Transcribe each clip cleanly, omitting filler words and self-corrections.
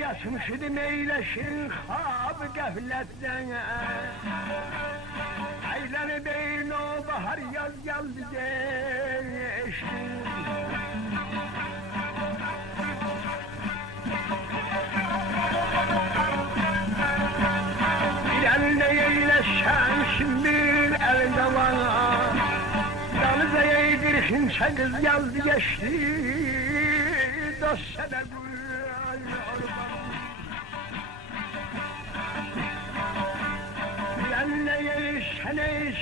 Yaşmışdım eyleşin hab gafletten. Ayları beyin o bahar yaz geldi geçti. Bir elde eyleşen şimdi elde bana. Yanıza yedirsin kız geldi geçti. Dostça da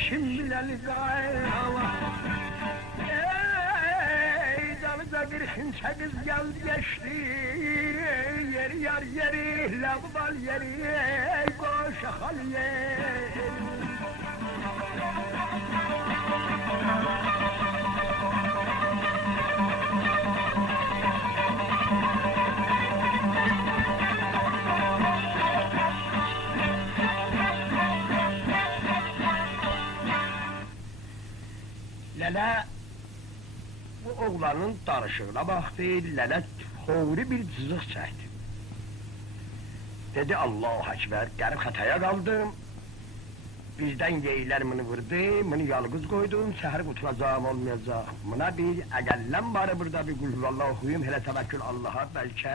şimdileri gayra. Ey dalıda bir hınça kız geldi geçti. Yeri yar yeri, lavbal yeri, koşa hal yeri. Lele bu oğlanın darışığına baktı, Lele hoğru bir cızıq çəkdi. Dedi Allahu Ekber, gəlib xətaya qaldım. Bizdən yeylər bunu vurdu, bunu yalqız qoydum, səhər qutulacağım olmayacaq. Buna bir əqəlləm var burada bir qulhuvallah oxuyum, hələ təvəkkül Allaha bəlkə.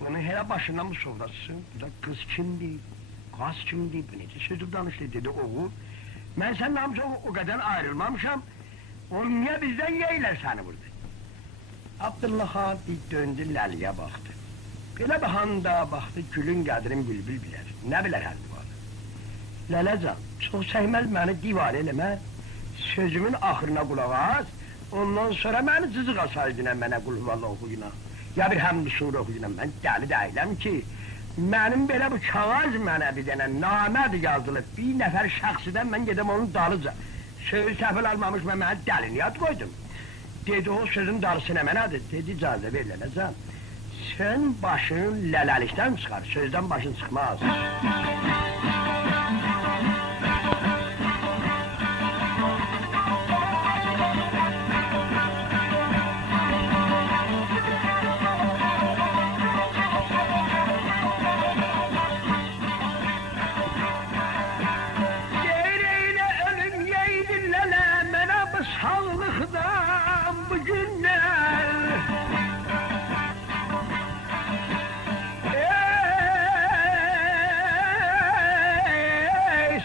Bunu hələ başından mı soğrasın? Bu da qız kimdir, qaz kimdir, bu necə sözü danışdı, dedi oğul. Mən sənin hamısı o qədər ayrılmamışam, onu niyə bizdən yeylər səni vurdu? Abdullah Xan döndü, Ləliyə baxdı. Belə baxanda baxdı, gülün qədrin bülbül bilər, nə bilər həldi var? Lələcan, çox çəkməz məni divar eləmə, sözümün axırına qulaq az, ondan sonra məni cızıq asaydınə mənə qulhuvallah oxuyuna, ya bir həmd-i surə oxuyuna, mən dəli deyiləm ki, mənim belə bu kağız mənə bir dənə namədir yazılıb, bir nəfər şəxsidən mən gedəm onun dalıca. Sözü səfil almamış mən mənə dəliniyat qoydum. Dedi o sözün darısı nə mənədir? Dedi icazə ver Lələcan. Sən başın lələlikdən çıxar, sözdən başın çıxmaz.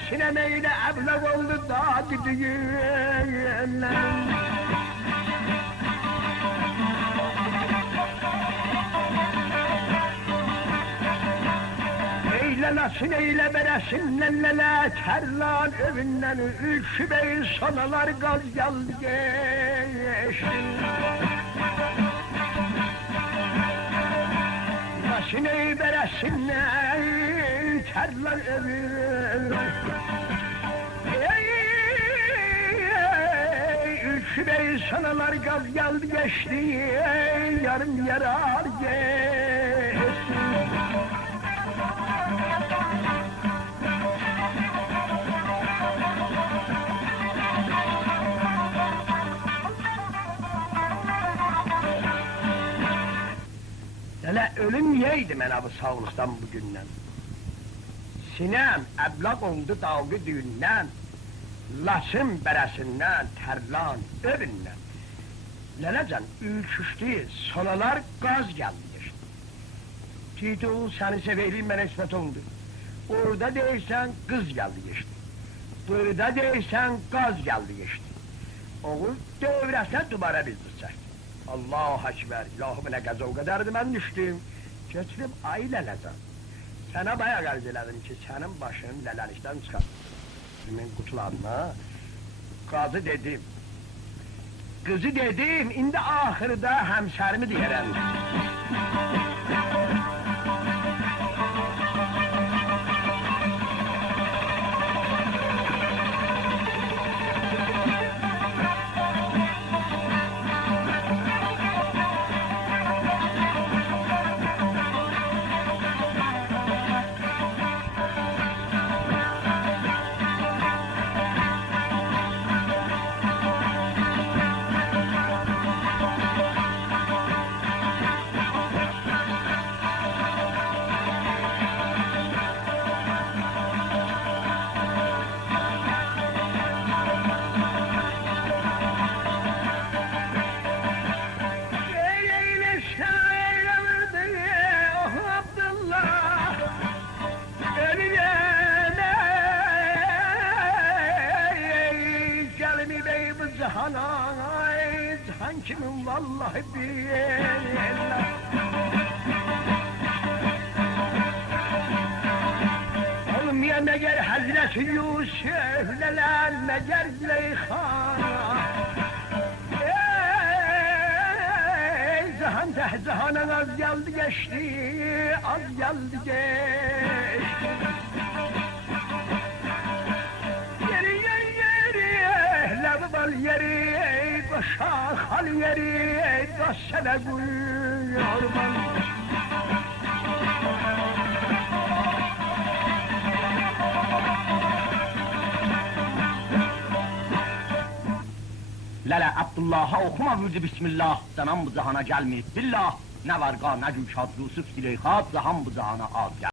Sinemeyle ablak oldu daha gidiyorlar. Eylelasın eyle beresin lellele terlan evinden üç beyin sonalar gaz geldi geçti. Nasın ey beresin terlan evinden üç beyin sonalar gaz geldi geçti. Yarım yarar geçti. Hele ölüm yeydi mənə bu sağlıqdan bugündən. Sinem əblaq oldu dalgı düğündən, lasım bərəsindən, tərlan öbündən. Lələcan ülküşdü, sonalar qaz gəldi geçti. Tito səni seveylim mən ispat oldu. Orada deyirsən qız gəldi geçti. Burada deyirsən qaz gəldi geçti. Oğul dövrəsə dubara bizdir çəkdi. Allahu Ekber, ilahı nə qəzə o qədərdir mən düşdüm. Götürüb ay Lələcan. Sənə bayağı qərz elədim ki, sənin başın lələlikdən çıxar. Kimin qutularına qazı dedim. Qızı dedim, indi axırda həmşərimi deyərəm. vallahi billah. Olmayan meğer Hazreti Yusuf, neler meğer Züleyha. Zahan tehzahanen az geldi geçti, az geldi geçti. Bal yeri, başa hal yeri, kaşene gülüyor bana. Lala Abdullah'a okuma vücü bismillah, zanan bu zahana gelmeyip billah. Ne var ga ne gülşad Yusuf Züleyha, zahan bu zahana az gel.